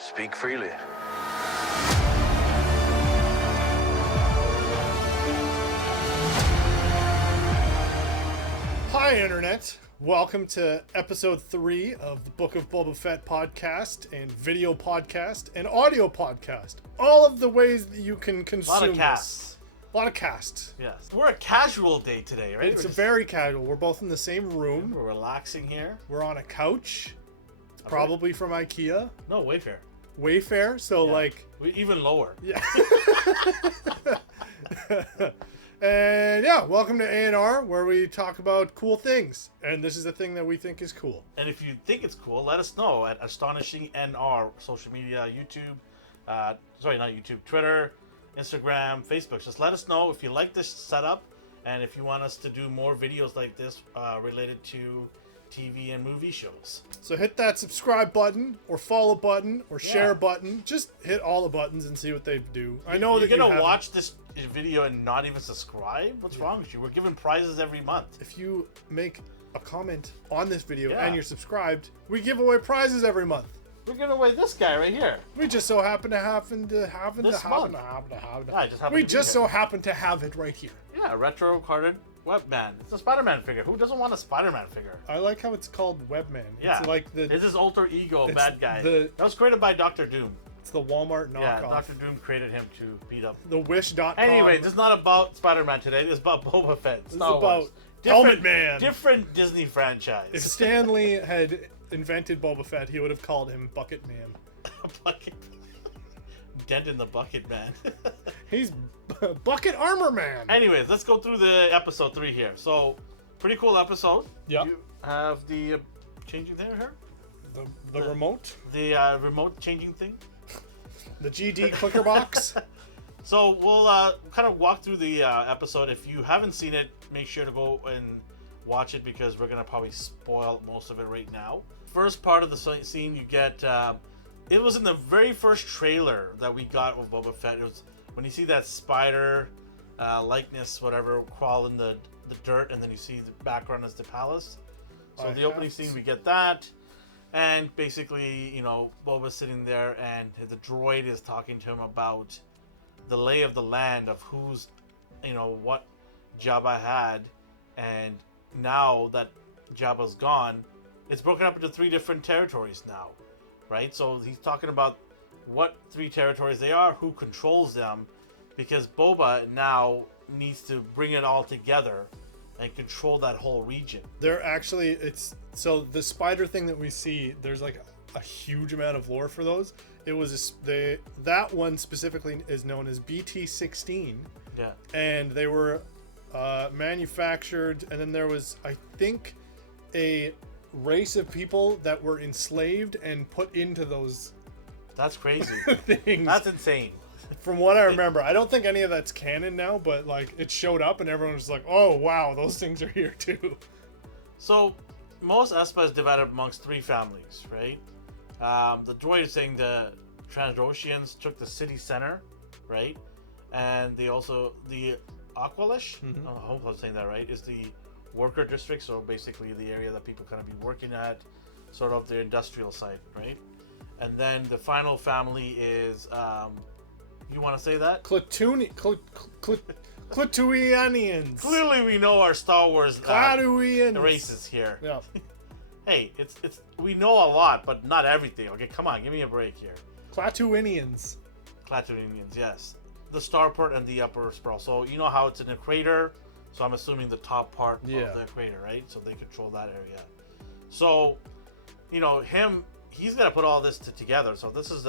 Speak freely. Hi, Internet. Welcome to episode 3 of the Book of Boba Fett podcast and video podcast and audio podcast. All of the ways that you can consume A lot of casts. A lot of casts. Yes. We're a casual day today, right? It's very casual. We're both in the same room. We're relaxing here. We're on a couch. It's probably from IKEA. No, Wayfair. Wayfair, so Yeah. like... Even lower. Yeah. And yeah, welcome to ANR, where we talk about cool things. And this is a thing that we think is cool. And if you think it's cool, let us know at Astonishing NR, social media, YouTube, not YouTube, Twitter, Instagram, Facebook. Just let us know if you like this setup and if you want us to do more videos like this related to TV and movie shows. So hit that subscribe button or follow button or share button. Just hit all the buttons and see what they do. I know you're that gonna watch this video and not even subscribe. What's wrong with you? We're giving prizes every month. If you make a comment on this video Yeah. and you're subscribed, we give away prizes every month. We're giving away this guy right here. We just so happen to happen This month. I just happen We to be just here. so happen to have it right here. Yeah, retro carded Webman. It's a Spider-Man figure. Who doesn't want a Spider-Man figure? I like how it's called Webman. Yeah, It's like it's his alter ego, it's bad guy. the- That was created by Dr. Doom. it's the Walmart knockoff. Yeah, Dr. Doom created him to beat up. The Wish.com. Anyway, this is not about Spider-Man today. This is about Boba Fett. This is Star about Wars. Helmet Man. Different Disney franchise. If Stan Lee had invented Boba Fett, he would have called him Bucket Man. Bucket. Dent in the bucket, man. He's Bucket Armor Man. Anyways, let's go through the episode 3 here. So, pretty cool episode. Yeah. You have the changing thing here? The remote, The remote changing thing. the GD clicker box. So we'll kind of walk through the episode. If you haven't seen it, make sure to go and watch it because we're going to probably spoil most of it right now. First part of the scene you get, it was in the very first trailer that we got of Boba Fett. It was when you see that spider likeness, whatever, crawl in the dirt, and then you see the background as the palace. So the opening scene, we get that. And basically, you know, Boba's sitting there and the droid is talking to him about the lay of the land of who's, you know, what Jabba had. And now that Jabba's gone, it's broken up into 3 different territories now, right? So he's talking about what 3 territories they are, who controls them, because Boba now needs to bring it all together and control that whole region. They're actually, it's so the spider thing that we see. There's like a huge amount of lore for those. It was that one specifically is known as BT-16. Yeah. And they were manufactured, and then there was, I think, a race of people that were enslaved and put into those That's crazy. things. That's insane. From what I remember, I don't think any of that's canon now, but like it showed up and everyone was like, "Oh wow, those things are here too." So, most Espa is divided amongst 3 families, right? The droid is saying the Trandoshans took the city center, right? And they also, the Aqualish, I hope I'm saying that right, is the worker district, so basically the area that people kind of be working at, sort of the industrial side, right? And then the final family is, you want to say that? Clatuianians. Clearly we know our Star Wars Clatuians. races here. Yeah. Hey, it's we know a lot, but not everything. Okay, come on, give me a break here. Clatuinians. Clatoonians, yes. The starport and the upper sprawl. So you know how it's in a crater. So I'm assuming the top part of the crater, right? So they control that area. So, you know, he's got to put all this together. So this is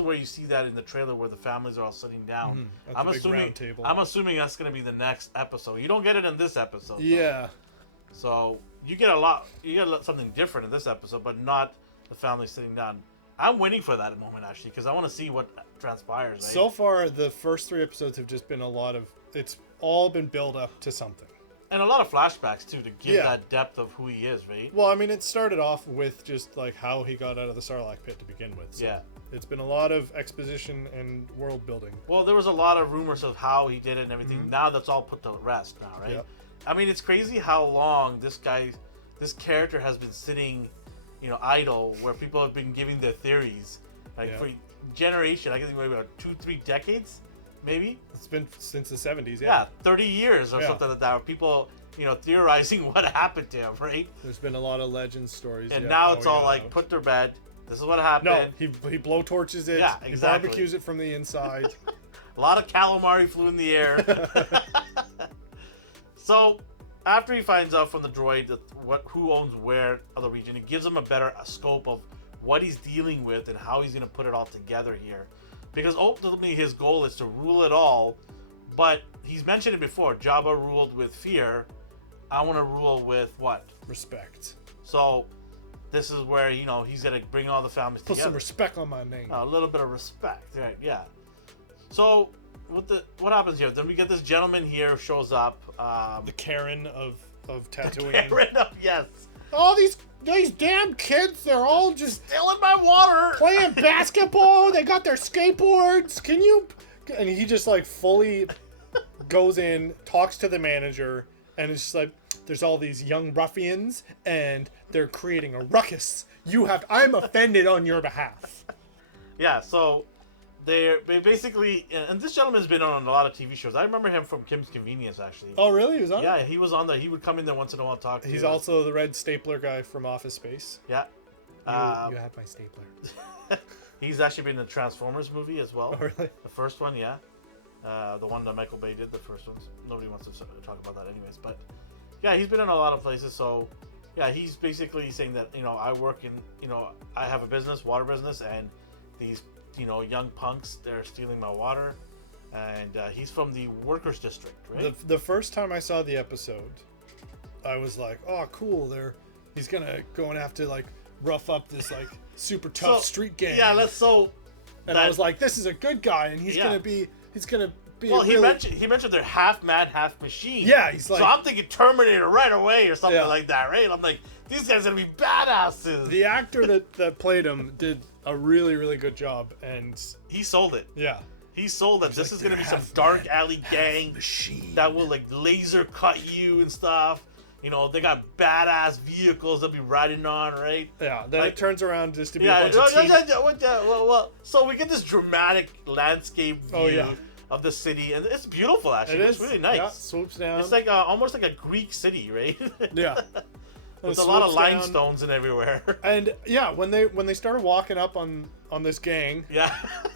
where you see that in the trailer where the families are all sitting down. At the big round table. I'm assuming that's going to be the next episode. You don't get it in this episode. Yeah. Though. So you get something different in this episode, but not the family sitting down. I'm waiting for that moment actually because I want to see what transpires. Right? So far, the first 3 episodes have just been a lot of. It's all been built up to something. And a lot of flashbacks too to give that depth of who he is, right? Well, I mean, it started off with just like how he got out of the Sarlacc pit to begin with. So Yeah. It's been a lot of exposition and world building. Well, there was a lot of rumors of how he did it and everything. Now that's all put to rest now, right? Yep. I mean, it's crazy how long this character has been sitting, idle, where people have been giving their theories, Like for generation, I think maybe about 2-3 decades, maybe. It's been since the 70s. Yeah, 30 years or something like that. Where people, theorizing what happened to him, right? There's been a lot of legend stories. And now it's all like put to bed. This is what happened. No, he blowtorches it. Yeah, exactly. He barbecues it from the inside. A lot of calamari flew in the air. So, after he finds out from the droid who owns where of the region, it gives him a better scope of what he's dealing with and how he's going to put it all together here. Because ultimately his goal is to rule it all, but he's mentioned it before. Jabba ruled with fear. I want to rule with what? Respect. So, this is where, he's going to bring all the families together. Put some respect on my name. A little bit of respect, right? Yeah. So, what happens here? Then we get this gentleman here who shows up. The Karen of Tatooine. Karen of, yes. All these damn kids, they're all just Stealing my water! playing basketball. They got their skateboards. Can you... And he just like fully goes in, talks to the manager, and it's just like, there's all these young ruffians, and they're creating a ruckus. I'm offended on your behalf. Yeah, so they basically, and this gentleman's been on a lot of TV shows. I remember him from Kim's Convenience, actually. Oh, really? He was on? Yeah, he was on there. He would come in there once in a while and talk to He's you. also the red stapler guy from Office Space. Yeah. You have my stapler. He's actually been in the Transformers movie as well. Oh, really? The first one, yeah. The one that Michael Bay did, the first ones. Nobody wants to talk about that anyways, but yeah, he's been in a lot of places, so yeah, he's basically saying that, I work in, I have a business, water business, and these, young punks, they're stealing my water, and he's from the workers district, right? The first time I saw the episode, I was like, oh, cool, he's gonna go and have to like rough up this like super tough street gang. Yeah, I was like, this is a good guy, and he's gonna be Well, he mentioned they're half man, half machine. Yeah, he's like, so I'm thinking Terminator right away or something like that, right? I'm like, these guys are gonna be badasses. The actor that played him did a really, really good job, and he sold it. Yeah, he sold it. This is gonna be some dark alley gang machine that will like laser cut you and stuff. They got badass vehicles they'll be riding on, right? Yeah. Then like, it turns around just to be a bunch of well, so we get this dramatic landscape view of the city, and it's beautiful. Actually, it's really nice. Yeah, swoops down. It's like almost like a Greek city, right? Yeah. With a lot of limestones and everywhere. And yeah, when they started walking up on this gang, yeah,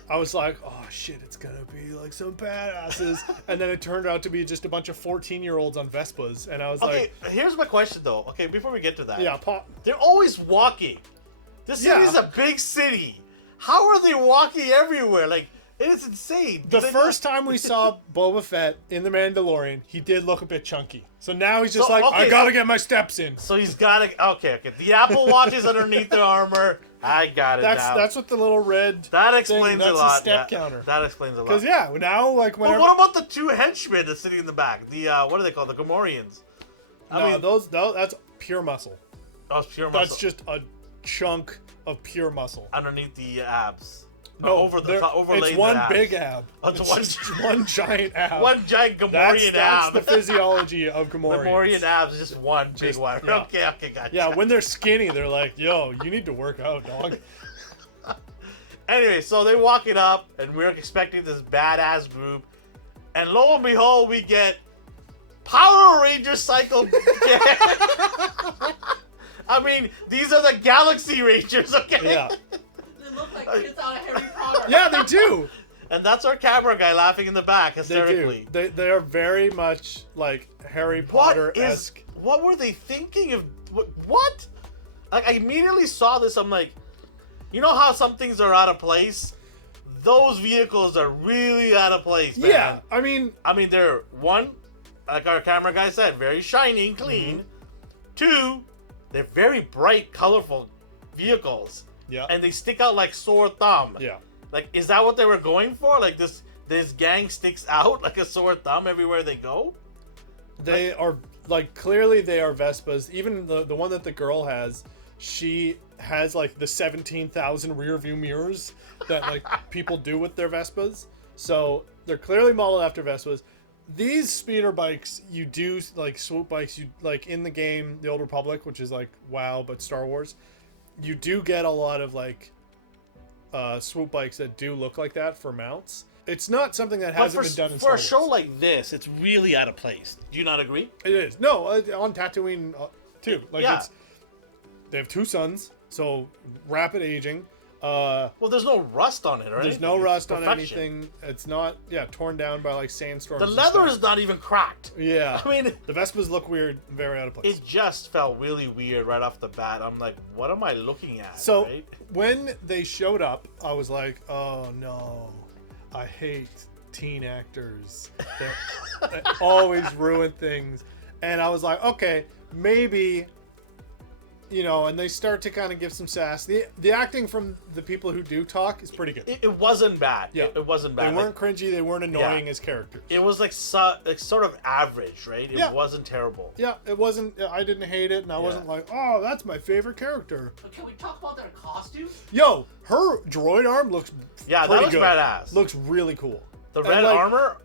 I was like, oh shit, it's gonna be like some badasses. And then it turned out to be just a bunch of 14-year-olds on Vespas, and I was like, here's my question though. Okay, before we get to that, they're always walking. This city is a big city. How are they walking everywhere? Like, it's insane. The first time we saw Boba Fett in The Mandalorian, he did look a bit chunky. So now he's just I gotta get my steps in. So he's gotta, okay. The Apple Watch is underneath the armor. I got it now. That's what the little red that explains thing, a lot. That's a step counter. That explains a lot. Because now, like, whenever... But what about the two henchmen that's sitting in the back? The, what are they called? The Gamorreans. That's pure muscle. Oh, it's pure muscle. That's just a chunk of pure muscle. Underneath the abs. No, overlaid it's one abs. big ab. It's just one giant ab. One giant Gamorrean ab. That's the physiology of Gamorreans. Gamorrean abs is just one big one. Yeah. Okay, gotcha. Yeah, when they're skinny, they're like, yo, you need to work out, dog. Anyway, so they walk it up, and we're expecting this badass group. And lo and behold, we get Power Ranger Cycle. I mean, these are the Galaxy Rangers, okay? Yeah. They look like kids out of Harry Potter. Yeah, they do. And that's our camera guy laughing in the back hysterically. They do. They are very much like Harry Potter-esque. What were they thinking of? What? Like, I immediately saw this. I'm like, you know how some things are out of place? Those vehicles are really out of place, man. Yeah, I mean, they're one, like our camera guy said, very shiny and clean. Mm-hmm. Two, they're very bright, colorful vehicles. Yeah. And they stick out like sore thumb. Yeah. Like, is that what they were going for? Like, this gang sticks out like a sore thumb everywhere they go? They are, like, clearly they are Vespas. Even the one that the girl has, she has, like, the 17,000 rear view mirrors that, like, people do with their Vespas. So, they're clearly modeled after Vespas. These speeder bikes, you do, like, swoop bikes, you, like, in the game, The Old Republic, which is, like, WoW, but Star Wars, you do get a lot of, like, swoop bikes that do look like that for mounts. It's not something that But hasn't been done in for Star a show Wars. like this, it's really out of place. Do you not agree? It is. No, on Tatooine too. Like Yeah. they have 2 suns, so rapid aging. Well, there's no rust on it, right? There's no rust on Perfection. anything. It's not torn down by like sandstorms. The and leather stuff. is not even cracked. Yeah. I mean, The Vespas look weird, very out of place. it just felt really weird right off the bat. I'm like, what am I looking at? So right? when they showed up, I was like, oh no, I hate teen actors. They always ruin things. And I was like, okay, maybe, and they start to kind of give some sass. The acting from the people who do talk is pretty good. It wasn't bad. Yeah. It wasn't bad. They weren't cringy, they weren't annoying as characters. It was like sort of average, right? It wasn't terrible. Yeah, it wasn't, I didn't hate it, and I wasn't like, oh, that's my favorite character. But can we talk about their costumes? Yo, her droid arm looks Yeah, that pretty looks good. badass. Looks really cool. The And, red like, armor,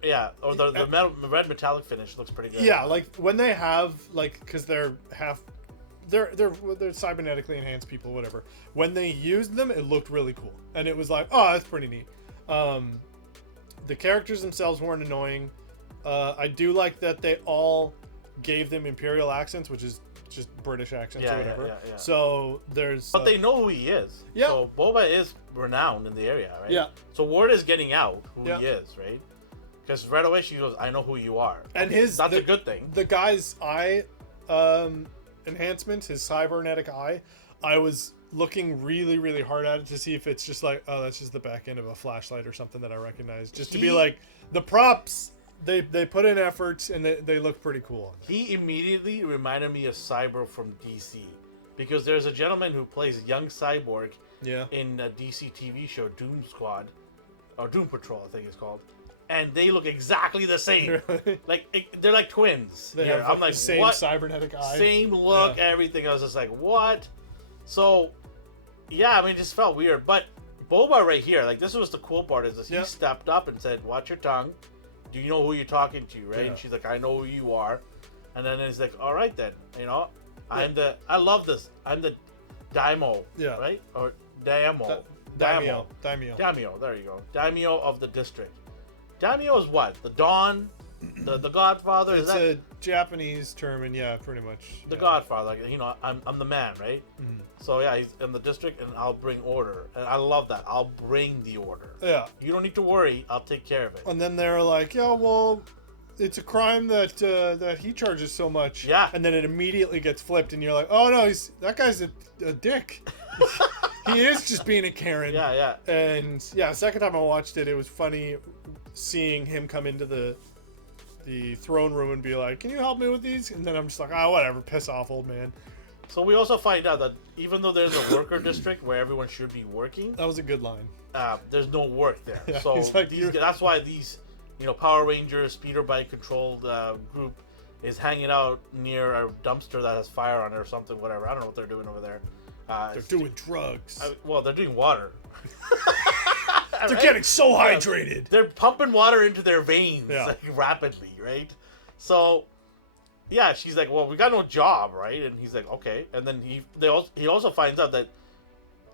or the red metallic finish looks pretty good. Yeah, like when they have because they're cybernetically enhanced people, whatever. When they used them, it looked really cool, and it was like, oh, that's pretty neat. The characters themselves weren't annoying. I do like that they all gave them Imperial accents, which is just British accents or whatever. Yeah. So there's. But they know who he is. Yeah. So Boba is renowned in the area, right? Yeah. So word is getting out who Yeah. he is, right? Because right away she goes, "I know who you are," And that's a good thing. The guy's eye enhancement, his cybernetic eye, I was looking really, really hard at it to see if it's just like, oh, that's just the back end of a flashlight or something that I recognize. Just to be like, the props, they put in efforts and they look pretty cool. He immediately reminded me of Cyborg from DC, because there's a gentleman who plays young Cyborg in a DC TV show, Doom Squad, or Doom Patrol, I think it's called. And they look exactly the same. Really? They're like twins. They here. have I'm like, the same what? cybernetic eye. Same look, everything. I was just like, what? So, yeah, I mean, it just felt weird. But Boba right here, like, this was the cool part, is that he stepped up and said, watch your tongue. Do you know who you're talking to, right? Yeah. And she's like, I know who you are. And then he's like, all right then, I love this. I'm the Daimo, right? Or Daimo. Daimyo. Daimyo, there you go. Daimyo of the district. Daimyo is what? The Dawn? The Godfather? It's a Japanese term, and pretty much. The Godfather. Like, I'm the man, right? Mm-hmm. So, yeah, he's in the district, and I'll bring order. And I love that. I'll bring the order. Yeah. You don't need to worry. I'll take care of it. And then they're like, yeah, well, it's a crime that he charges so much. Yeah. And then it immediately gets flipped, and you're like, oh, no, that guy's a dick. He is just being a Karen. Yeah. And, second time I watched it, it was funny seeing him come into the throne room and be like, can you help me with these? And then I'm just like, whatever, piss off, old man. So we also find out that even though there's a worker district where everyone should be working, That was a good line. there's no work there. Yeah, So he's like, that's why these, Power Rangers, speeder bike controlled group is hanging out near a dumpster that has fire on it or something, whatever. I don't know what they're doing over there. They're doing drugs. Well, they're doing water. They're getting so hydrated. They're pumping water into their veins like, rapidly, right? So, yeah, she's like, well, we got no job, right? And he's like, okay. And then he also finds out that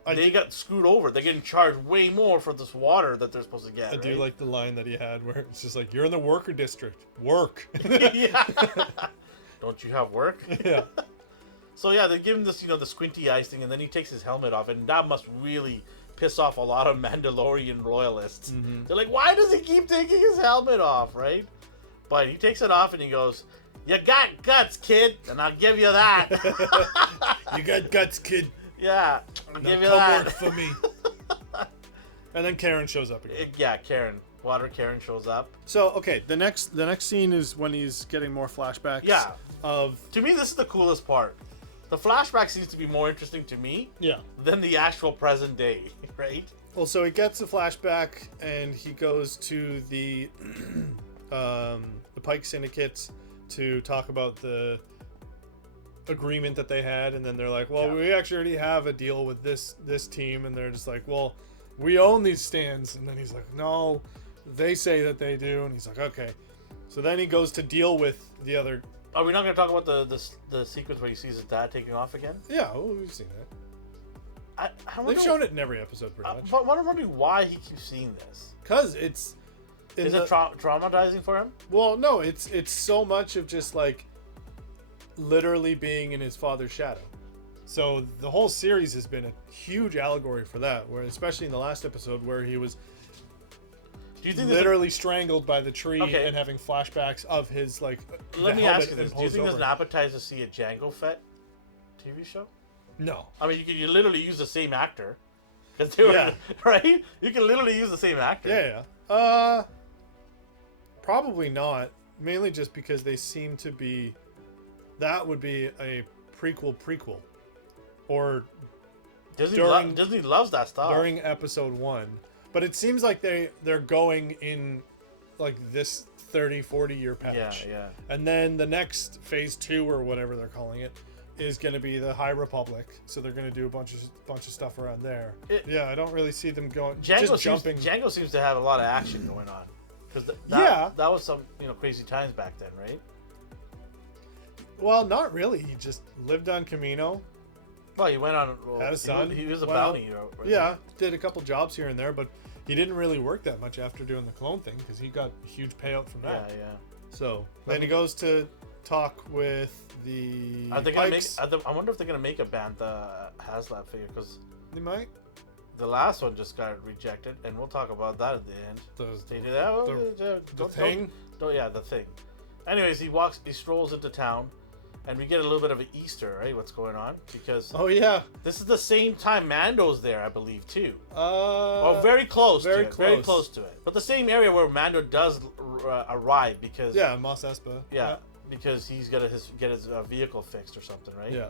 they got screwed over. They're getting charged way more for this water that they're supposed to get. I do like the line that he had where it's just like, you're in the worker district. Work. Yeah. Don't you have work? Yeah. So, yeah, they give him this, the squinty eyes thing, and then he takes his helmet off, and that must really piss off a lot of Mandalorian royalists. Mm-hmm. They're like, why does he keep taking his helmet off, right? But he takes it off and he goes, you got guts, kid, and I'll give you that. You got guts, kid. Yeah, I'll Now give you come that. work for me. And then Karen shows up again. Yeah, Karen. Water Karen shows up. So, okay, the next scene is when he's getting more flashbacks. Yeah. Of To me, this is the coolest part. The flashback seems to be more interesting to me than the actual present day, right? Well, so he gets a flashback and he goes to the Pike Syndicates to talk about the agreement that they had, and then they're like, well, we actually already have a deal with this team, and they're just like, well, we own these stands, and then he's like, no, they say that they do, and he's like, okay. So then he goes to deal with the other. Are we not going to talk about the sequence where he sees his dad taking off again? Yeah, well, we've seen that. I They've wonder, shown it in every episode pretty much. but I'm wondering why he keeps seeing this. Because it's... Is it traumatizing for him? Well, no, it's so much of just like literally being in his father's shadow. So the whole series has been a huge allegory for that, where especially in the last episode where he was Do you think literally strangled by the tree Okay. and having flashbacks of his like Let the me helmet ask you this: Do you imposed think there's over an him. appetite to see a Django Fett TV show? No. I mean, you literally use the same actor. Because they were Yeah. right. You can literally use the same actor. Yeah. Probably not. Mainly just because they seem to be. That would be a prequel, or Disney, During- Disney loves that stuff. during episode 1. But it seems like they're going in like this 30-40 year patch. Yeah. And then the next phase 2 or whatever they're calling it is going to be the High Republic. So they're going to do a bunch of stuff around there. Yeah, I don't really see them going just jumping. Django seems to have a lot of action going on. Because that was some crazy times back then, right? Well, not really. He just lived on Camino. Well, he went on. Had a son. He was a Well, bounty. Yeah, did a couple jobs here and there, but he didn't really work that much after doing the clone thing because he got a huge payout from that. Yeah. So then he goes to talk with the Are they gonna Pikes. I wonder if they're gonna make a Bantha HasLab figure because They might. the last one just got rejected, and we'll talk about that at the end. The Thing. The thing. Anyways, he strolls into town, and we get a little bit of an Easter, right? What's going on? Because Oh yeah. this is the same time Mando's there, I believe, too. Oh, Very close. very to it. Very close. close to it. But the same area where Mando does arrive because yeah, Mos Espa. yeah, because he's got get his vehicle fixed or something, right? Yeah.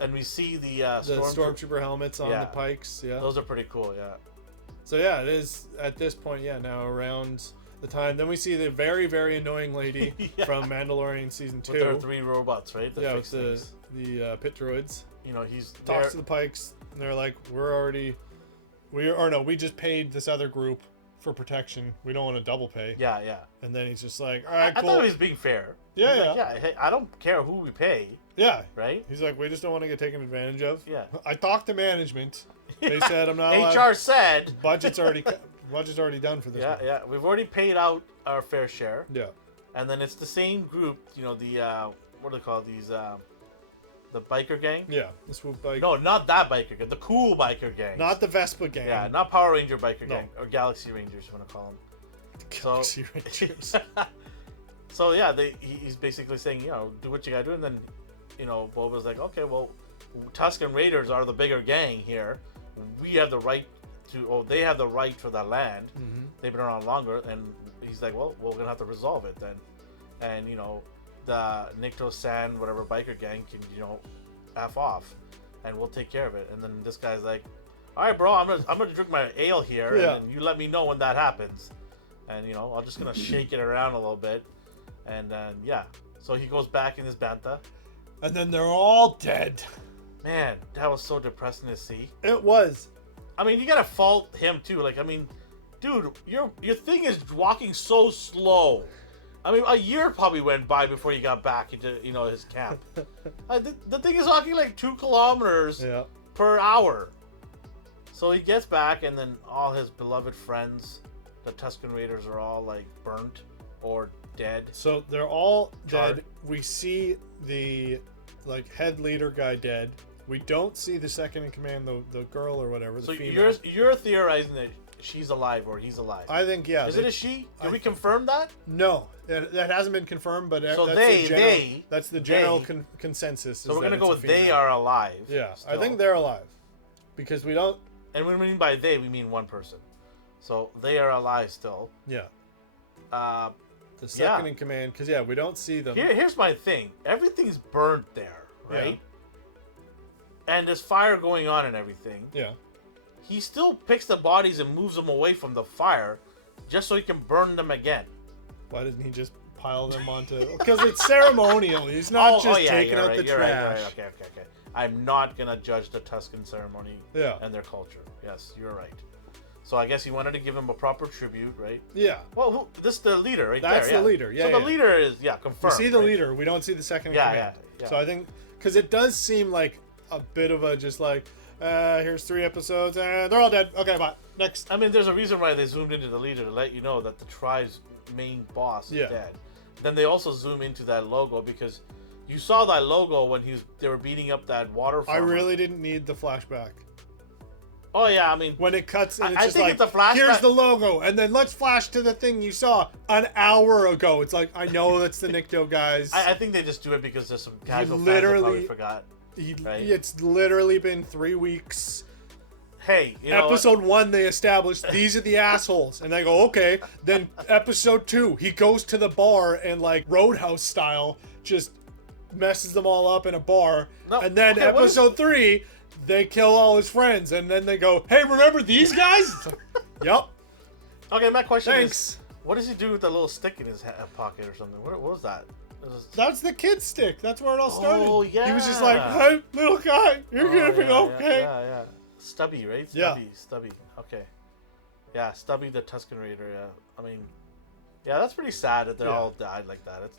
And we see the The stormtrooper helmets on Yeah. the Pikes. Yeah. Those are pretty cool. Yeah. So yeah, it is at this point. Yeah, now around the time. Then we see the very, very annoying lady Yeah. from Mandalorian season 2. With their 3 robots, right? That yeah, fix with things. the pit droids. He's Talks to the Pikes, and they're like, we just paid this other group for protection. We don't want to double pay. Yeah. And then he's just like, all right, I cool. thought he was being fair. Yeah, He's yeah. like, yeah. Hey, I don't care who we pay, Yeah. right? He's like, we just don't want to get taken advantage of. Yeah. I talked to management. They said I'm not allowed. HR said. Budget's already done for this. Yeah, one. yeah. We've already paid out our fair share, Yeah. and then it's the same group. The what do they call these? The biker gang. Yeah. The swoop bike. No, not that biker gang. The cool biker gang. Not the Vespa gang. Yeah, not Power Ranger biker No. gang or Galaxy Rangers. You want to call them? Galaxy Rangers. So yeah, he's basically saying, do what you gotta do, and then, Boba's like, okay, well, Tusken Raiders are the bigger gang here. We have the right they have the right for that land. Mm-hmm. They've been around longer, and he's like, well, we're gonna have to resolve it then, and the Nikto San whatever biker gang can f off, and we'll take care of it. And then this guy's like, all right, bro, I'm gonna drink my ale here, Yeah. and then you let me know when that happens. And I'm just gonna shake it around a little bit, and then so he goes back in his Bantha. And then they're all dead. Man, that was so depressing to see. It was. I mean, you gotta fault him too. Like, I mean, dude, your thing is walking so slow. I mean, a year probably went by before he got back into his camp. The thing is walking like 2 kilometers Yeah. per hour. So he gets back, and then all his beloved friends, the Tusken Raiders, are all like burnt or dead. So they're all Charred. dead. We see the head leader guy dead. We don't see the second in command, the girl or whatever. The So female. you're theorizing that she's alive or he's alive. I think yeah. Is it a she? Can we confirm that? No, that hasn't been confirmed, but So that's the general they- consensus. So we're gonna go with they are alive. Yeah, I still. think they're alive because we don't. And when we mean by they, we mean one person. So they are alive still. Yeah, Uh, the second in command because we don't see them. here's my thing. Everything's burnt there, right? And there's fire going on and everything. Yeah. He still picks the bodies and moves them away from the fire, just so he can burn them again. Why didn't he just pile them onto? Because it's ceremonial. He's not taking you're out right, the you're trash. Right. Okay. I'm not gonna judge the Tusken ceremony Yeah. and their culture. Yes, you're right. So I guess he wanted to give him a proper tribute, right? Yeah. Well, this is the leader right That's there. the leader, yeah, So yeah. the leader is confirmed. We see the right? leader. We don't see the second in Yeah, command. yeah. So I think because it does seem like a bit of a just like, Here's 3 episodes, and they're all dead. Okay, bye. Next. I mean, there's a reason why they zoomed into the leader to let you know that the tribe's main boss is dead. Then they also zoom into that logo because you saw that logo when they were beating up that water farmer. I really didn't need the flashback. Oh yeah, I mean, when it cuts and it's I just think like, it's a flashback. Here's the logo, and then let's flash to the thing you saw an hour ago. It's like, I know that's the Nikto guys. I think they just do it because there's some casual fans that probably forgot. Right? It's literally been 3 weeks. Hey, you know episode 1, they established these are the assholes, and they go, okay. Then episode 2, he goes to the bar and like Roadhouse style, just messes them all up in a bar. No, and then okay, episode 3, they kill all his friends, and then they go, hey, remember these guys? Yep. Okay, my question Thanks. is, what does he do with that little stick in his pocket or something? What was that? That's the kid stick. That's where it all started. Oh, yeah. He was just like, hey, little guy, you're gonna be okay. Yeah. Stubby, right? Stubby. Okay. Yeah, Stubby the Tusken Raider, yeah. I mean, yeah, that's pretty sad that they all died like that.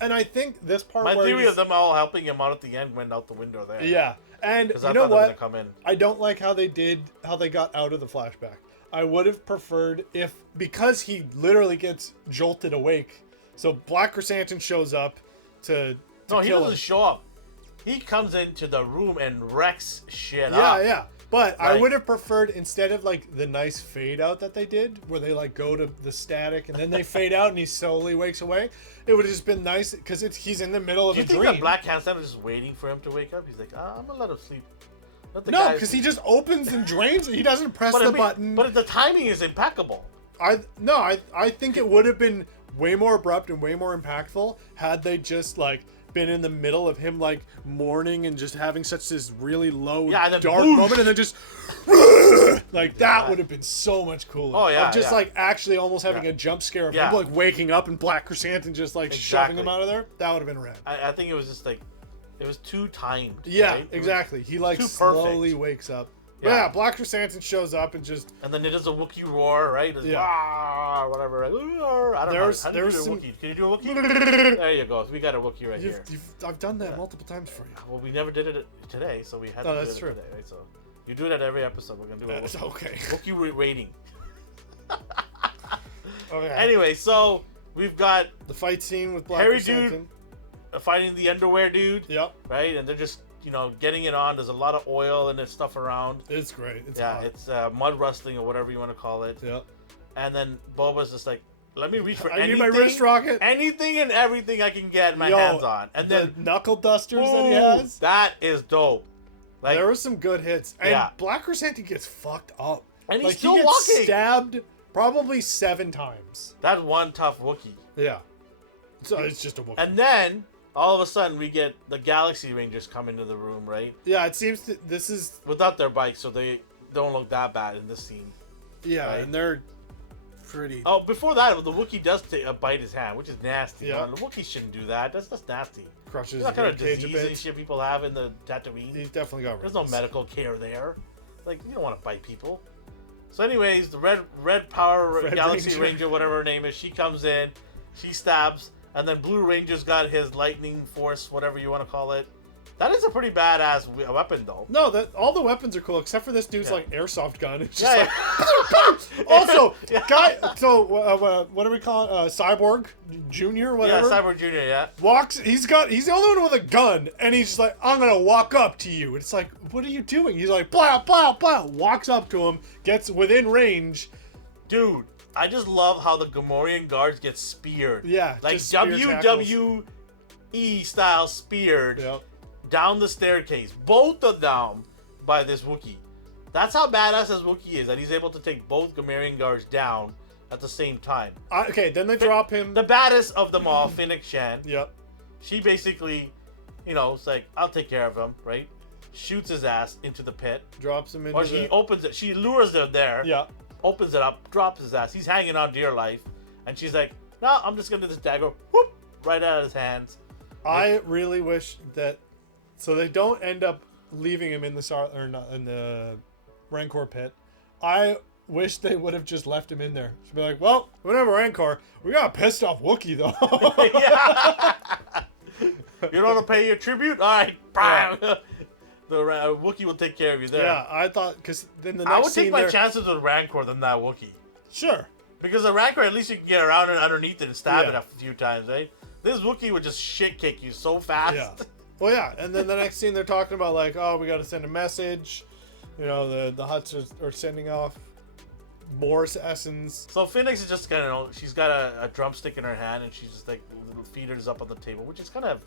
And I think this part my where theory of them all helping him out at the end went out the window there. Yeah. And you know what? Come in. I don't like how they got out of the flashback. I would have preferred because he literally gets jolted awake. So Black Chrysanthemum shows up to No, he kill doesn't him. show up. He comes into the room and wrecks shit Yeah, up. yeah. But I would have preferred, instead of like the nice fade out that they did, where they like go to the static and then they fade out and he slowly wakes away, it would have just been nice because he's in the middle of a dream. Do you think that Black Chrysanthemum is just waiting for him to wake up? He's like, I'm gonna let him sleep. No, because he just opens and drains it. He doesn't press the button. But the timing is impeccable. I think it would have been way more abrupt and way more impactful had they just like been in the middle of him like mourning and just having such this really low dark moment, and then just like that would have been so much cooler. Oh yeah, of just like actually almost having a jump scare of him like waking up and Black Chrysanthemum just like shoving him out of there. That would have been rad. I think it was just like it was too timed. Yeah, right? exactly. He like slowly wakes up. Yeah, Black Chrysanthemum shows up and just... And then it does a Wookiee roar, right? Whatever. Like, I don't know. How do you do a Wookiee? Can you do a Wookiee? There you go. We got a Wookiee right here. I've done that multiple times for you. Well, we never did it today, so we had to do it today, right? So you do it at every episode. We're going to do it. That's okay. Wookiee rating. Okay. Anyway, so we've got... the fight scene with Black Chrysanthemum fighting the underwear dude. Yep. Right? And they're just... getting it on. There's a lot of oil and stuff around. It's great. It's it's mud rustling or whatever you want to call it. Yep. And then Boba's just like, let me reach for I anything. need my wrist rocket. Anything and everything I can get my hands on. And then knuckle dusters that he has. That is dope. Like, there were some good hits. And Black Chrysanthemum gets fucked up. And he's like, still he gets walking. Stabbed probably 7 times. That's one tough Wookiee. Yeah. So it's just a Wookiee. And then all of a sudden, we get the Galaxy Rangers come into the room, right? Yeah, it seems that this is... without their bikes, so they don't look that bad in this scene. Yeah, right? And they're pretty... Oh, before that, the Wookiee does bite his hand, which is nasty. Yeah. The Wookiee shouldn't do that. That's nasty. Crushes that kind of disease disease and shit people have in the Tatooine. He's definitely got There's no medical care there. Like, you don't want to bite people. So anyways, the Red Power Galaxy Ranger, whatever her name is, she comes in, she stabs... and then Blue Ranger's got his lightning force, whatever you want to call it. That is a pretty badass weapon, though. No, all the weapons are cool except for this dude's like airsoft gun. It's just like. Also, So what do we call it? Cyborg Junior, whatever. Yeah, Cyborg Junior. Yeah. He's the only one with a gun, and he's just like, I'm gonna walk up to you. It's like, what are you doing? He's like, blah blah blah. Walks up to him, gets within range. Dude. I just love how the Gamorrean guards get speared. Yeah, like WWE style speared down the staircase. Both of them by this Wookiee. That's how badass this Wookiee is, that he's able to take both Gamorrean guards down at the same time. Okay, then they drop him. The baddest of them all, Fennec Shan. Yep. She basically, it's like, I'll take care of him, right? Shoots his ass into the pit. Drops him into she opens it. She lures him there. Yeah. Opens it up, drops his ass. He's hanging on dear life. And she's like, no, I'm just going to do this dagger. Whoop! Right out of his hands. I really wish that... So they don't end up leaving him in the Rancor pit. I wish they would have just left him in there. She'd be like, well, whatever, Rancor. We got a pissed off Wookiee, though. You don't want to pay your tribute? All right. Bam. Wookiee will take care of you there. Yeah, I thought because then the next I would take scene my there- chances with Rancor than that Wookiee. Sure. Because the Rancor, at least you can get around and underneath it and stab it Yeah. a few times, right? This Wookiee would just shit kick you so fast. Yeah. Well, yeah, and then the next scene they're talking about like, oh, we got to send a message. You know, the Hutts are sending off Morse essence. So Phoenix is just kind of, she's got a drumstick in her hand and she's just like, little feet is up on the table, which is kind of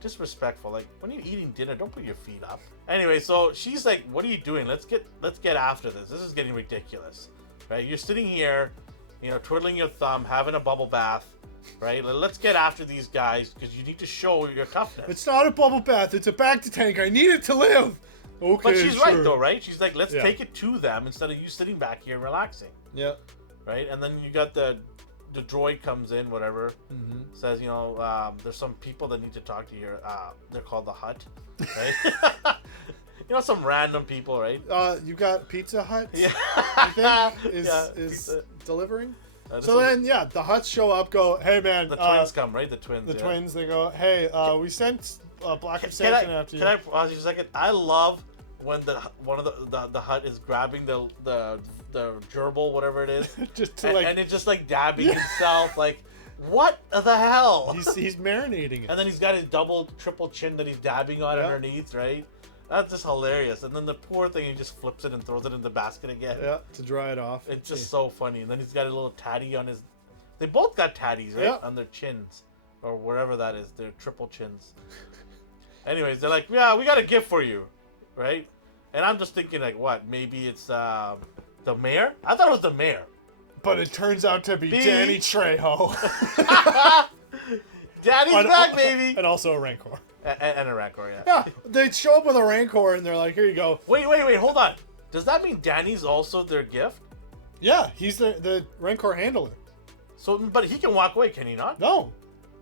disrespectful. Like, when you're eating dinner, don't put your feet up. Anyway, so she's like, what are you doing? Let's get after this. This is getting ridiculous, right? You're sitting here, you know, twiddling your thumb, having a bubble bath, right? Let's get after these guys because you need to show your toughness. It's not a bubble bath. It's a bacta tank. I need it to live. Okay, But she's sure. right though, right? She's like, let's Yeah. take it to them instead of you sitting back here and relaxing, Yeah. right? And then you got the droid comes in, whatever, says, you know, there's some people that need to talk to you. They're called the Hut, right? You know, some random people, right? You got Pizza Hut. Yeah. I think is pizza. delivering. This So was- then, yeah, the Hutts show up. Go, hey man, the twins come, right? The twins. The yeah. twins. They go, hey, we sent Black Can Satan after you. I pause you a second? I love when one of the Hut is grabbing the gerbil, whatever it is, Just to and, like, and it's just like dabbing himself, like, what the hell? he's marinating it. And then he's got his triple chin that he's dabbing on Yeah. underneath, right? That's just hilarious. And then the poor thing, he just flips it and throws it in the basket again. Yeah, to dry it off. It's just so funny. And then he's got a little tatty on his... They both got tatties, right? Yeah. On their chins. Or wherever that is. Their triple chins. Anyways, they're like, yeah, we got a gift for you. Right? And I'm just thinking, like, what? Maybe it's the mayor? I thought it was the mayor. But it turns out to be Danny Trejo. Daddy's back, baby! And also a Rancor. And a Rancor, yeah. Yeah, they show up with a Rancor and they're like, here you go. Wait, hold on. Does that mean Danny's also their gift? Yeah, he's the Rancor handler. So, but he can walk away, can he not? No.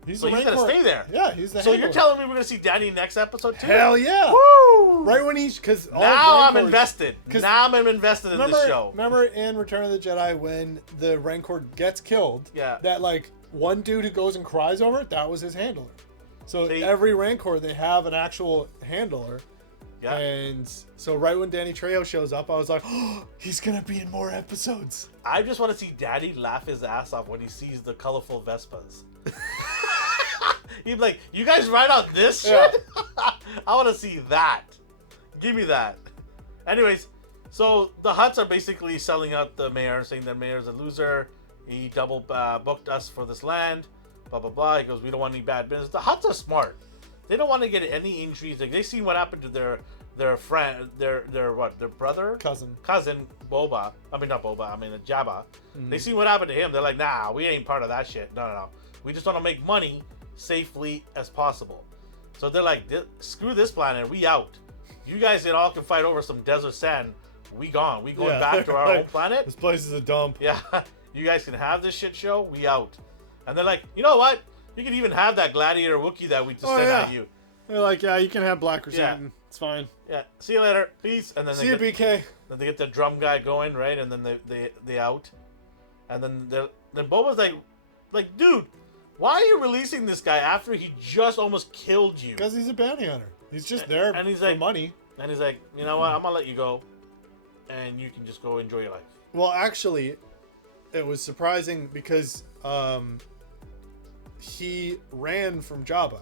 He's So the he's Rancor. gonna stay there. Yeah, he's the So handler. you're telling me we're gonna see Danny next episode too? Hell yeah. Woo! Right when he's... Because Now I'm invested. Now I'm invested in this show. Remember in Return of the Jedi when the Rancor gets killed? Yeah. That, like, one dude who goes and cries over it, that was his handler. So See? every Rancor, they have an actual handler. Yeah. And so right when Danny Trejo shows up, I was like, oh, he's going to be in more episodes. I just want to see Daddy laugh his ass off when he sees the colorful Vespas. He'd be like, you guys ride on this Yeah. shit? I want to see that. Give me that. Anyways, so the Hutts are basically selling out the mayor, saying that mayor's a loser. He double booked us for this land. Blah, blah, blah. He goes, we don't want any bad business. The Hutts are smart. They don't want to get any injuries. Like, they seen what happened to their friend, their brother? Cousin. Boba. I mean, not Boba. I mean, Jabba. Mm-hmm. They see what happened to him. They're like, nah, we ain't part of that shit. No. We just want to make money safely as possible. So they're like, screw this planet. We out. You guys all can fight over some desert sand. We gone. We going back to our Like, own planet. This place is a dump. Yeah. You guys can have this shit show. We out. And they're like, you know what? You can even have that gladiator Wookiee that we just sent at you. They're like, yeah, you can have Black Yeah. Chrysanthemum. It's fine. Yeah. See you later. Peace. And then See you, BK. Then they get the drum guy going, right? And then they out. And then Boba's like, dude, why are you releasing this guy after he just almost killed you? Because he's a bounty hunter. He's just there and he's for like- money. And he's like, you know what? I'm gonna let you go, and you can just go enjoy your life. Well, actually, it was surprising because he ran from Jabba.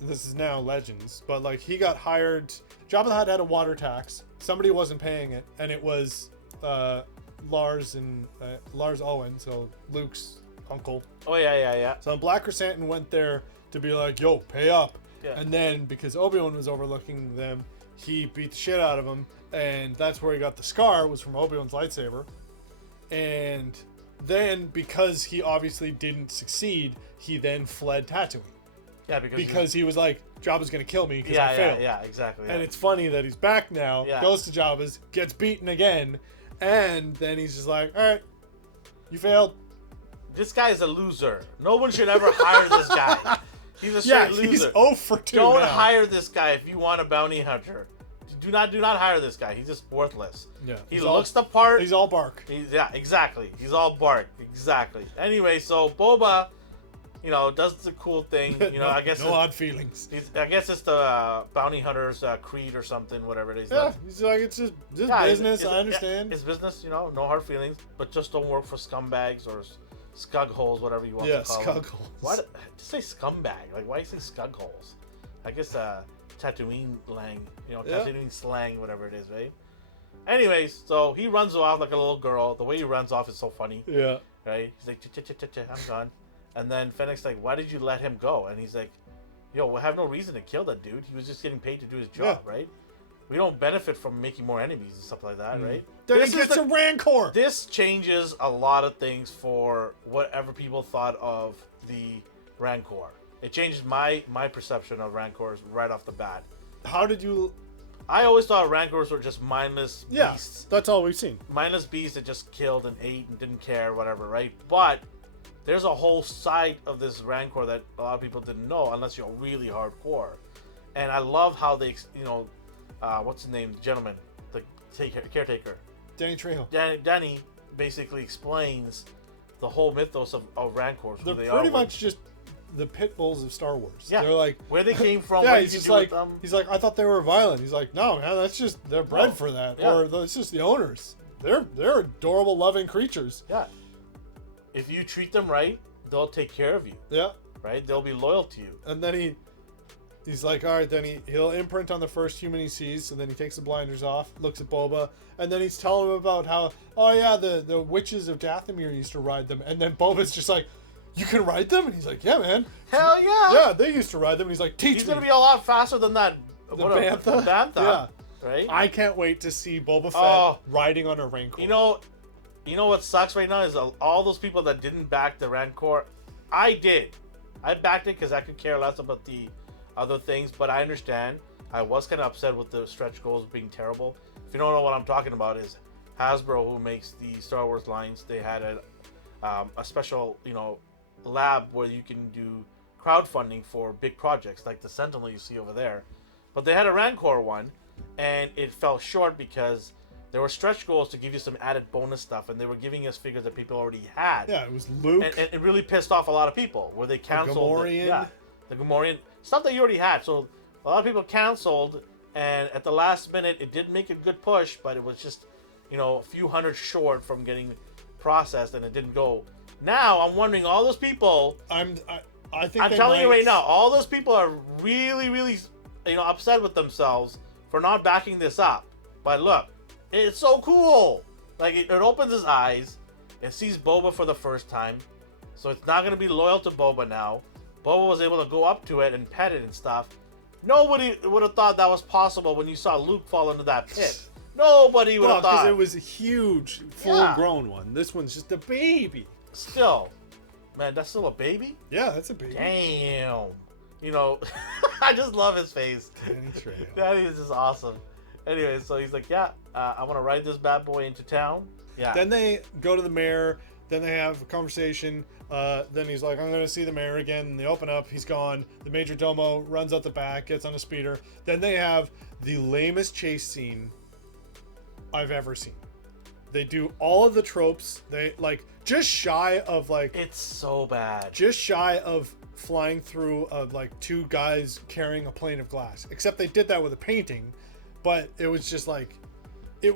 This is now Legends, but like he got hired. Jabba the Hutt had a water tax. Somebody wasn't paying it, and it was Lars Owen, so Luke's uncle. Oh yeah. So Black Chrysanthemum went there to be like, "Yo, pay up." Yeah. And then because Obi-Wan was overlooking them, he beat the shit out of him, and that's where he got the scar, was from Obi-Wan's lightsaber. And then because he obviously didn't succeed, he then fled Tatooine. Yeah, Because he was like, Jabba's gonna kill me because I failed. Yeah, exactly. Yeah. And it's funny that he's back now, Yeah. goes to Jabba's, gets beaten again, and then he's just like, alright, you failed. This guy is a loser. No one should ever hire this guy. He's a straight loser. He's 0 for 2 Don't now. hire this guy if you want a bounty hunter. Do not hire this guy. He's just worthless. Yeah, He he's looks the part. He's all bark. Yeah, exactly. He's all bark. Exactly. Anyway, so Boba, does the cool thing. I guess no odd feelings. I guess it's the bounty hunter's creed or something, whatever it is. Yeah, he's like, it's just business. I understand. It's business, no hard feelings, but just don't work for scumbags or scug holes, whatever you want to call them. Scug holes. Why just say scumbag? Like, why do you say scug holes? I guess Tatooine Tatooine slang, whatever it is, right? Anyways, so he runs off like a little girl. The way he runs off is so funny. Yeah. Right? He's like, I'm gone. And then Fennec's like, why did you let him go? And he's like, yo, we have no reason to kill that dude. He was just getting paid to do his job, right? We don't benefit from making more enemies and stuff like that, right? Then he gets a Rancor. This changes a lot of things for whatever people thought of the Rancor. It changes my perception of Rancors right off the bat. How did you... I always thought Rancors were just mindless beasts. That's all we've seen. Mindless beasts that just killed and ate and didn't care, whatever, right? But there's a whole side of this Rancor that a lot of people didn't know unless you're really hardcore. And I love how they, what's his name? The gentleman, the caretaker. Danny Trejo. Danny basically explains the whole mythos of Rancors. They're pretty much just the pit bulls of Star Wars. Yeah. They're like... where they came from, yeah, what he's you just do like... with them. He's like, I thought they were violent. He's like, no, man, that's just... They're bred for that. Yeah. Or it's just the owners. They're adorable, loving creatures. Yeah. If you treat them right, they'll take care of you. Yeah. Right? They'll be loyal to you. And then he's like, all right, then he'll imprint on the first human he sees, and then he takes the blinders off, looks at Boba, and then he's telling him about how, oh yeah, the witches of Dathomir used to ride them, and then Boba's just like, you can ride them? And he's like, yeah, man. Hell yeah. Yeah, they used to ride them, and he's like, teach me. He's going to be a lot faster than that. The Bantha? Yeah. Right? I can't wait to see Boba Fett riding on a Rancor. You know what sucks right now is all those people that didn't back the Rancor. I did. I backed it because I could care less about the other things, but I understand. I was kind of upset with the stretch goals being terrible. If you don't know what I'm talking about, is Hasbro, who makes the Star Wars lines, they had a special, lab where you can do crowdfunding for big projects like the Sentinel you see over there. But they had a Rancor one, and it fell short because there were stretch goals to give you some added bonus stuff, and they were giving us figures that people already had. Yeah, it was Luke. And it really pissed off a lot of people, where they canceled the Gamorrean stuff that you already had. So a lot of people canceled, and at the last minute, it did make a good push, but it was just, a few hundred short from getting processed, and it didn't go. Now I'm wondering, all those people. I'm telling you right now, all those people are really, really, upset with themselves for not backing this up. But look, it's so cool. Like it opens his eyes. It sees Boba for the first time, so it's not gonna be loyal to Boba now. Boba was able to go up to it and pet it and stuff. Nobody would have thought that was possible when you saw Luke fall into that pit. Nobody would have thought. Because it was a huge, full-grown one. This one's just a baby. Still, man, that's still a baby? Yeah, that's a baby. Damn. I just love his face. That is just awesome. Anyway, so he's like, yeah, I want to ride this bad boy into town. Yeah. Then they go to the mayor. Then they have a conversation. Then he's like, I'm going to see the mayor again. And they open up. He's gone. The major domo runs out the back, gets on a speeder. Then they have the lamest chase scene I've ever seen. They do all of the tropes. They just shy of it's so bad. Just shy of flying through two guys carrying a plane of glass. Except they did that with a painting, but it was just it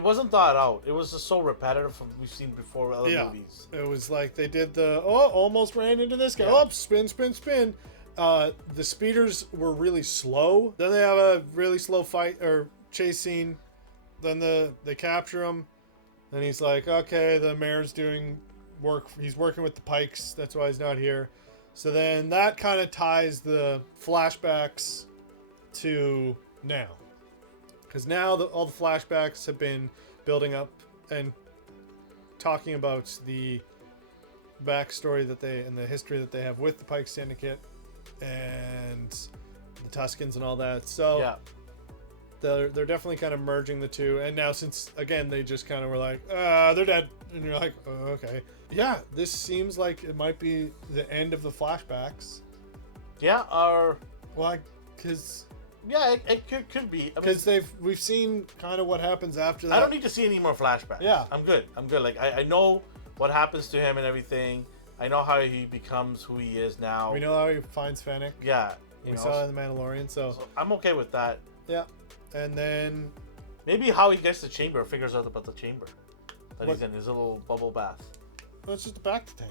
wasn't thought out. It was just so repetitive from we've seen before with other movies. It was like they did almost ran into this guy. Yeah. Spin. The speeders were really slow. Then they have a really slow fight or chase scene. Then they capture him. Then he's like, okay, the mayor's doing work. He's working with the Pikes. That's why he's not here. So then that kind of ties the flashbacks to now. Because now all the flashbacks have been building up and talking about the backstory and the history that they have with the Pike Syndicate and the Tuskens and all that. So yeah. They're definitely kind of merging the two. And now since, again, they just kind of were like, they're dead. And you're like, oh, okay. Yeah, this seems like it might be the end of the flashbacks. Yeah, because... Yeah, it could be. Because we've seen kind of what happens after that. I don't need to see any more flashbacks. Yeah. I'm good. Like, I know what happens to him and everything. I know how he becomes who he is now. We know how he finds Fennec. Yeah. We saw it in The Mandalorian, so I'm okay with that. yeah. And then maybe how he gets the chamber, figures out about the chamber that What? he's in his little bubble bath. well, it's just a back to tank.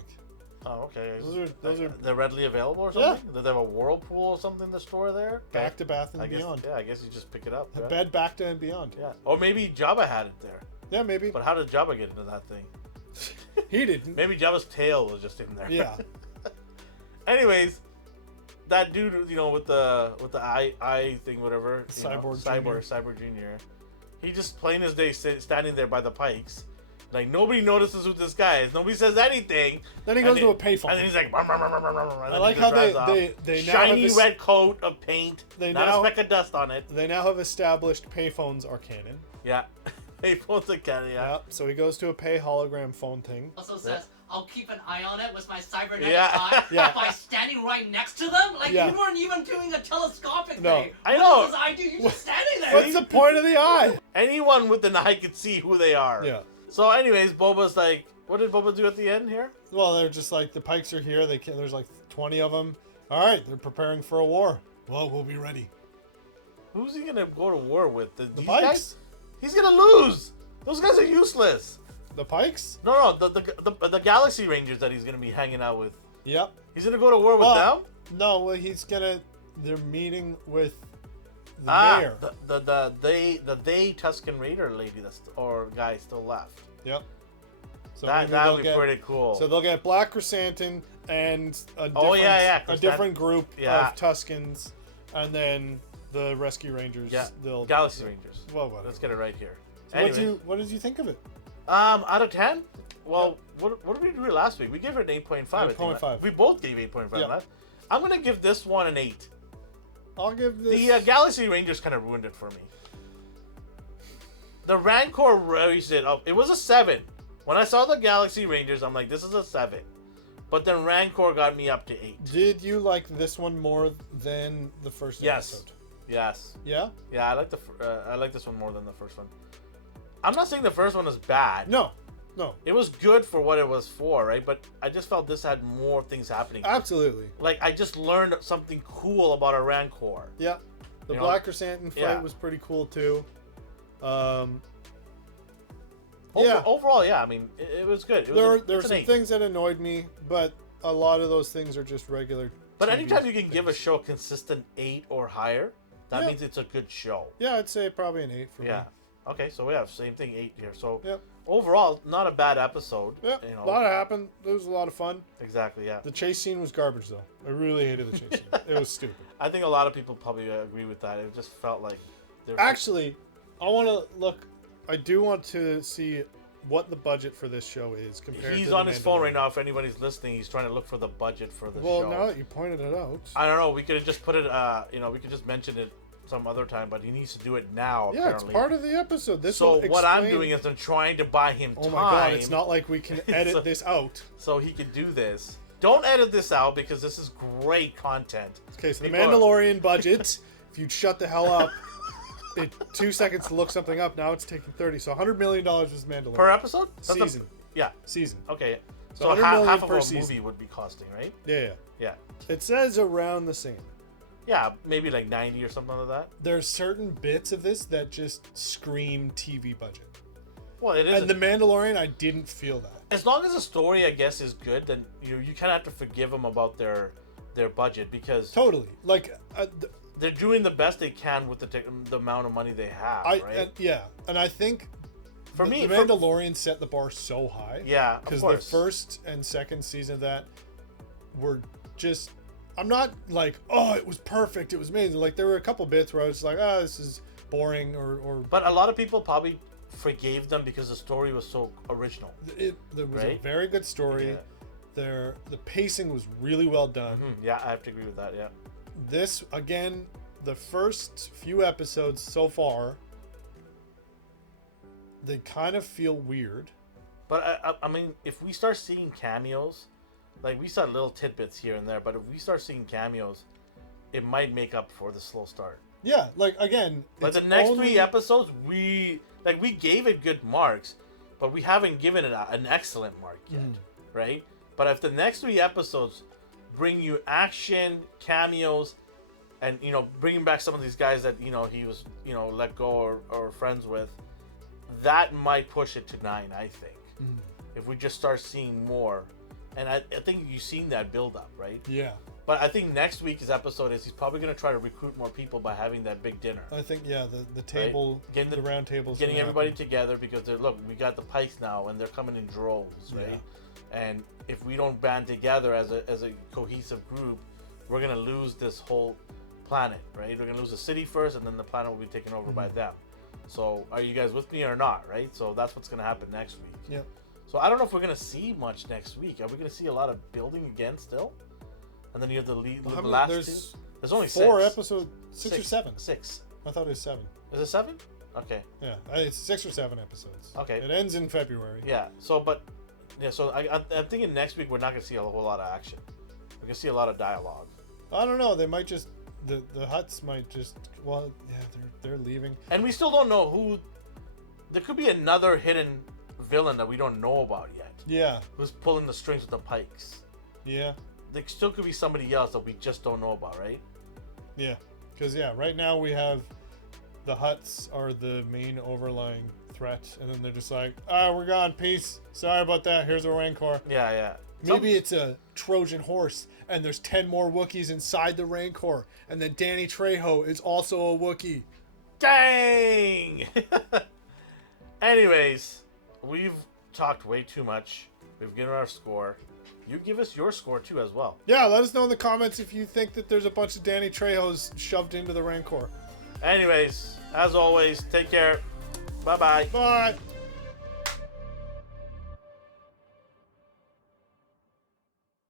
Oh, okay. Those are They're readily available or Yeah. something? Do they have a whirlpool or something in the store there? back to Bath and I guess, Beyond. yeah, I guess you just pick it up. A Yeah. bed back to and beyond. Yeah. Or maybe Jabba had it there. Yeah, maybe. But how did Jabba get into that thing? He didn't. Maybe Jabba's tail was just in there. Yeah. Anyways, that dude, with the eye thing, whatever. Cyborg Junior. He just plain as day standing there by the pikes. Like, nobody notices who this guy is. Nobody says anything. Then he goes to a payphone. And then he's like, "Brum, brum, brum, brum, brum," and I then like he how just drives off. they now shiny have red coat of paint. They Not now- a speck of dust on it. They now have established payphones are canon. Yeah. Hey, phone's a cat, yeah. Yep. So he goes to a pay hologram phone thing. Also says, I'll keep an eye on it with my cybernetic Yeah. eye Yeah. by standing right next to them. Like, Yeah. you weren't even doing a telescopic No. thing. I know. What does his eye do? You're just standing there. What's the point of the eye? Anyone with an eye could see who they are. Yeah. So, anyways, Boba's like, what did Boba do at the end here? Well, they're just like the pikes are here. There's like 20 of them. All right, they're preparing for a war. Well, we'll be ready. Who's he gonna go to war with? The These pikes. guys? He's gonna lose. Those guys are useless. The pikes? No, the Galaxy Rangers that he's gonna be hanging out with. Yep. He's gonna go to war with them. No, well, they're meeting with the mayor. The Tusken Raider lady or guy still left. Yep. So That maybe would be pretty cool. So they'll get Black Chrysanthemum and a different group Yeah. of Tuskens, and then the Rescue Rangers. Yeah. They'll Galaxy Rangers. Well, whatever. Let's get it right here. So Anyway, what did you think of it? out of 10? Well, what did we do last week? We gave it an 8.5. 8.5. We both gave 8.5. Yeah. I'm gonna give this one an 8. I'll give this. The Galaxy Rangers kind of ruined it for me. The Rancor raised it up. It was a 7. When I saw the Galaxy Rangers, I'm like, this is a 7. But then Rancor got me up to 8. Did you like this one more than the first episode? Yes. Yeah? Yeah, I like this one more than the first one. I'm not saying the first one is bad. No. It was good for what it was for, right? But I just felt this had more things happening. Absolutely. Like, I just learned something cool about a Rancor. Yeah. The Black Chrysanthemum fight was pretty cool too. Overall, yeah. I mean, it was good. There were some things that annoyed me, but a lot of those things are just regular. But TV anytime you can things. give a show a consistent 8 or higher, that Yeah. means it's a good show. Yeah, I'd say probably an 8 for me. Yeah. Okay, so we have same thing, 8 here. So Yep. overall, not a bad episode. Yeah. You know, A lot happened. It was a lot of fun. exactly, yeah. The chase scene was garbage though. I really hated the chase scene. It was stupid. I think a lot of people probably agree with that. It just felt like Actually, I do want to see what the budget for this show is compared to he's The on his phone Mandalorian. right now. If anybody's listening, he's trying to look for the budget for the Well, show. now that you pointed it out. I don't know. We could have just put it. We could just mention it some other time, but he needs to do it now. Yeah, apparently. it's part of the episode. This So will what I'm explain- doing is I'm trying to buy him Oh time. my god, it's not like we can edit So- this out. So he can do this. Don't edit this out because this is great content. Okay, so the People are- Mandalorian budget, if you'd shut the hell up, it 2 seconds to look something up, now it's taking 30. So $100 million was Mandalorian. Per episode? That's Season. Yeah. Season. Okay. So So 100 half, million half of per a season. movie would be costing, right? Yeah. Yeah. It says around the same. Yeah, maybe like 90 or something like that. There's certain bits of this that just scream TV budget. Well, it is. And the Mandalorian, I didn't feel that. As long as the story, I guess, is good, then you kind of have to forgive them about their budget because Totally. Like, they're doing the best they can with the amount of money they have, right? yeah. And I think For me, the Mandalorian set the bar so high. Yeah, of Because the course. first and second season of that were just... I'm not like, oh, it was perfect, it was amazing. Like, there were a couple bits where I was like, oh, this is boring or But a lot of people probably forgave them because the story was so original. there was a Right? very good story. Yeah. The pacing was really well done. Yeah, I have to agree with that, yeah. This, again, the first few episodes so far, they kind of feel weird. But, I mean, if we start seeing cameos, like, we saw little tidbits here and there, but if we start seeing cameos, it might make up for the slow start. Yeah, like, again... Like, it's the next only- 3 episodes, we gave it good marks, but we haven't given it an excellent mark yet, right? But if the next 3 episodes bring you action, cameos, and bringing back some of these guys that he was let go or friends with, that might push it to 9. I think if we just start seeing more, and I think you've seen that build up, right? Yeah. But I think next week's episode is he's probably going to try to recruit more people by having that big dinner. I think the table, right? the round tables, getting everybody together because we got the Pikes now and they're coming in droves, right? Yeah. And if we don't band together as a cohesive group, we're going to lose this whole planet, right? We're going to lose the city first, and then the planet will be taken over by them. So are you guys with me or not, right? So that's what's going to happen next week. Yep. So I don't know if we're going to see much next week. Are we going to see a lot of building again still? And then you have the last two. There's only 4 6. episodes, 6 or 7. 6. I thought it was 7. Is it 7? Okay. Yeah, it's 6 or 7 episodes. Okay. It ends in February. Yeah. So I'm thinking next week we're not going to see a whole lot of action. We're going to see a lot of dialogue. I don't know. They might just the Hutts might just they're leaving. And we still don't know who. There could be another hidden villain that we don't know about yet. Yeah. Who's pulling the strings with the Pikes? Yeah. There still could be somebody else that we just don't know about, right? Yeah. Because right now we have the Hutts are the main overlying threat, and then they're just like, we're gone, peace. Sorry about that. Here's a Rancor. Yeah. Maybe it's a Trojan horse, and there's 10 more Wookiees inside the Rancor, and then Danny Trejo is also a Wookiee. Dang! Anyways, we've talked way too much. We've given our score. You give us your score too as well. Yeah, let us know in the comments if you think that there's a bunch of Danny Trejos shoved into the Rancor. Anyways, as always, take care. Bye-bye. Bye.